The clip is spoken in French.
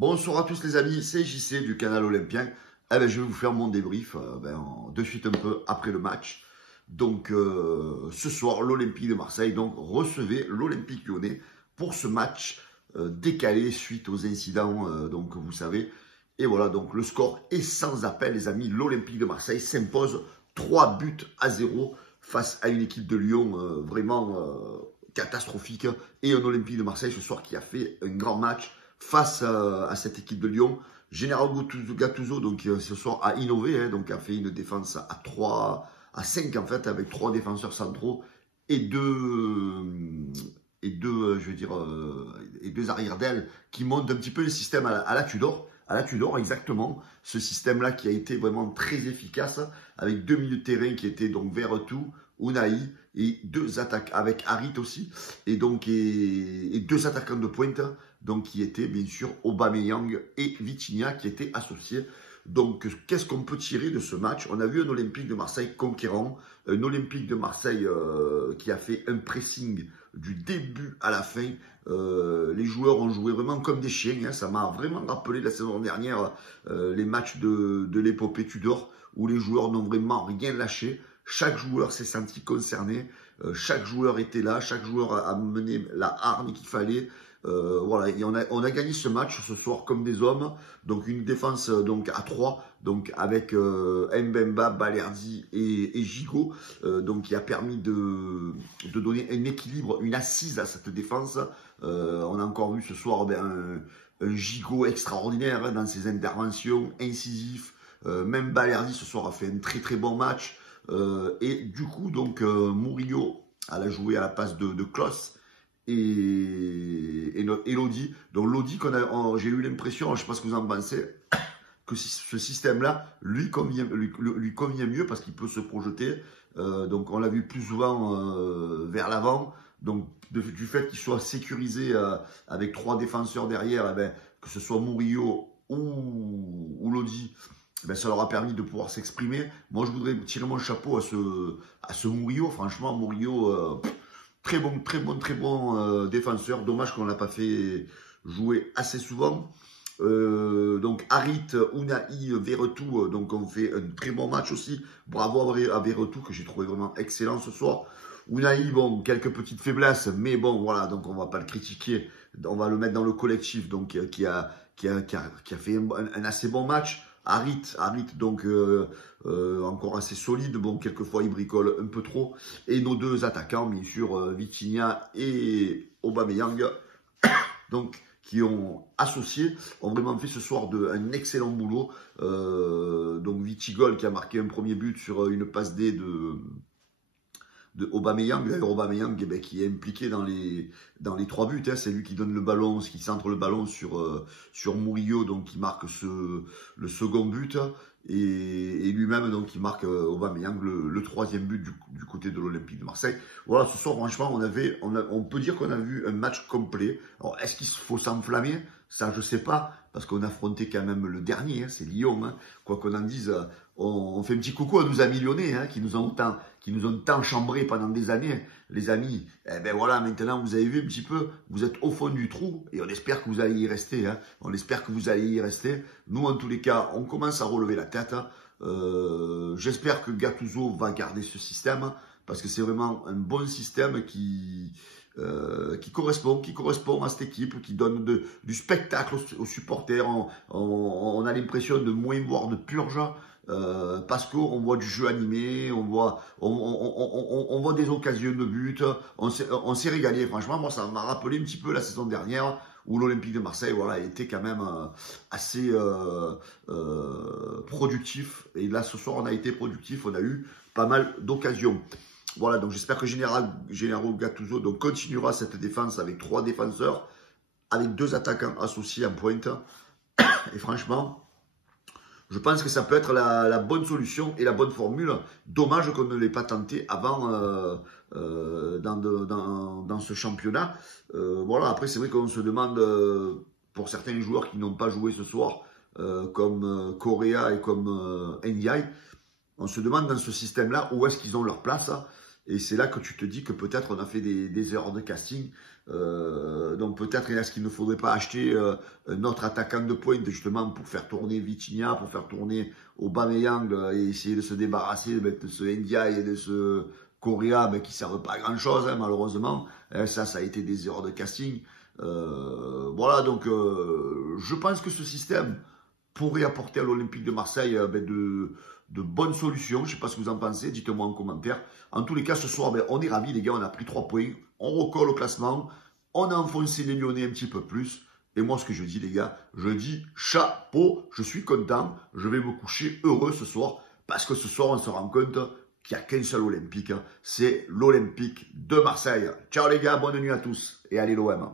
Bonsoir à tous les amis, c'est JC du canal Olympien. Je vais vous faire mon débrief de suite un peu après le match. Donc ce soir, l'Olympique de Marseille recevait l'Olympique Lyonnais pour ce match décalé suite aux incidents, donc vous savez. Et voilà, donc le score est sans appel les amis. L'Olympique de Marseille s'impose 3-0 face à une équipe de Lyon vraiment catastrophique. Et un Olympique de Marseille ce soir qui a fait un grand match face à cette équipe de Lyon. Gennaro Gattuso donc ce soir a innové, donc a fait une défense à 5 en fait, avec 3 défenseurs centraux et deux arrières d'aile qui montent un petit peu le système à la Tudor. À la Tudor, exactement. Ce système-là qui a été vraiment très efficace, avec 2 milieux de terrain qui étaient donc Verretou, Unai et 2 attaques avec Harit aussi, et 2 attaquants de pointe, donc qui étaient bien sûr Aubameyang et Vitinha qui étaient associés. Donc qu'est-ce qu'on peut tirer de ce match? On a vu un Olympique de Marseille conquérant, un Olympique de Marseille qui a fait un pressing du début à la fin. Les joueurs ont joué vraiment comme des chiens, hein. Ça m'a vraiment rappelé la saison dernière les matchs de l'épopée Tudor, où les joueurs n'ont vraiment rien lâché. Chaque joueur s'est senti concerné, chaque joueur était là, chaque joueur a mené la hargne qu'il fallait. Voilà, et on a gagné ce match ce soir comme des hommes. Donc une défense donc à 3, donc avec Mbemba, Balerdi et Gigot, donc qui a permis de donner un équilibre, une assise à cette défense. On a encore vu ce soir un Gigot extraordinaire hein, dans ses interventions, incisif. Même Balerdi ce soir a fait un très bon match. Et du coup, donc Murillo a joué à la place de Klose et Lodi. Donc Lodi, j'ai eu l'impression, je ne sais pas ce que vous en pensez, que ce système-là lui convient mieux parce qu'il peut se projeter. Donc on l'a vu plus souvent vers l'avant. Donc du fait qu'il soit sécurisé avec 3 défenseurs derrière, que ce soit Murillo ou Lodi, ça leur a permis de pouvoir s'exprimer. Moi, je voudrais tirer mon chapeau à ce Murillo. Franchement, Murillo, très bon défenseur. Dommage qu'on ne l'a pas fait jouer assez souvent. Donc, Harit, Unai, Verretou, donc on fait un très bon match aussi. Bravo à Verretou, que j'ai trouvé vraiment excellent ce soir. Unai, bon, quelques petites faiblesses, mais bon, voilà, donc on ne va pas le critiquer. On va le mettre dans le collectif, donc qui a fait un assez bon match. Harit donc encore assez solide, bon quelquefois il bricole un peu trop, et nos 2 attaquants bien sûr Vitinha et Aubameyang donc qui ont vraiment fait ce soir un excellent boulot. Donc Vitigol qui a marqué un premier but sur une passe D de Aubameyang. D'ailleurs Aubameyang qui est impliqué dans les 3 buts, hein. C'est lui qui donne le ballon, qui centre le ballon sur Murillo, donc qui marque le second but, et lui-même donc qui marque Aubameyang le 3e but du côté de l'Olympique de Marseille. Voilà, ce soir franchement on peut dire qu'on a vu un match complet. Alors est-ce qu'il faut s'enflammer? Ça je sais pas, parce qu'on affrontait quand même le dernier, hein, c'est Lyon, hein. Quoi qu'on en dise, on fait un petit coucou à nos amis lyonnais, hein, qui nous ont tant chambrés pendant des années, les amis. Voilà, maintenant vous avez vu un petit peu, vous êtes au fond du trou, et on espère que vous allez y rester, hein. On espère que vous allez y rester. Nous, en tous les cas, on commence à relever la tête, hein. J'espère que Gattuso va garder ce système, parce que c'est vraiment un bon système qui correspond à cette équipe, qui donne du spectacle aux supporters. On a l'impression de moins voir de purge, parce qu'on voit du jeu animé, on voit des occasions de but, on s'est régalé. Franchement, moi ça m'a rappelé un petit peu la saison dernière, où l'Olympique de Marseille était quand même assez productif. Et là ce soir on a été productif, on a eu pas mal d'occasions. Voilà, donc j'espère que Gennaro Gattuso donc continuera cette défense avec 3 défenseurs, avec 2 attaquants associés en pointe. Et franchement, je pense que ça peut être la bonne solution et la bonne formule. Dommage qu'on ne l'ait pas tenté avant dans ce championnat. Voilà, après c'est vrai qu'on se demande, pour certains joueurs qui n'ont pas joué ce soir, comme Correa et comme Ndiaye, on se demande dans ce système-là où est-ce qu'ils ont leur place. Et c'est là que tu te dis que peut-être on a fait des erreurs de casting. Donc peut-être est-ce qu'il ne faudrait pas acheter notre attaquant de pointe justement pour faire tourner Vitinha, pour faire tourner Aubameyang et essayer de se débarrasser de ce Ndiaye et de ce Correa mais qui ne servent pas à grand chose hein, malheureusement. Ça a été des erreurs de casting. Voilà donc je pense que ce système pourrait apporter à l'Olympique de Marseille de bonnes solutions. Je ne sais pas ce que vous en pensez, dites-moi en commentaire. En tous les cas, ce soir, on est ravis les gars, on a pris 3 points, on recolle au classement, on a enfoncé les Lyonnais un petit peu plus. Et moi, ce que je dis les gars, je dis chapeau, je suis content, je vais me coucher heureux ce soir, parce que ce soir, on se rend compte qu'il n'y a qu'un seul Olympique, c'est l'Olympique de Marseille. Ciao les gars, bonne nuit à tous, et allez l'OM.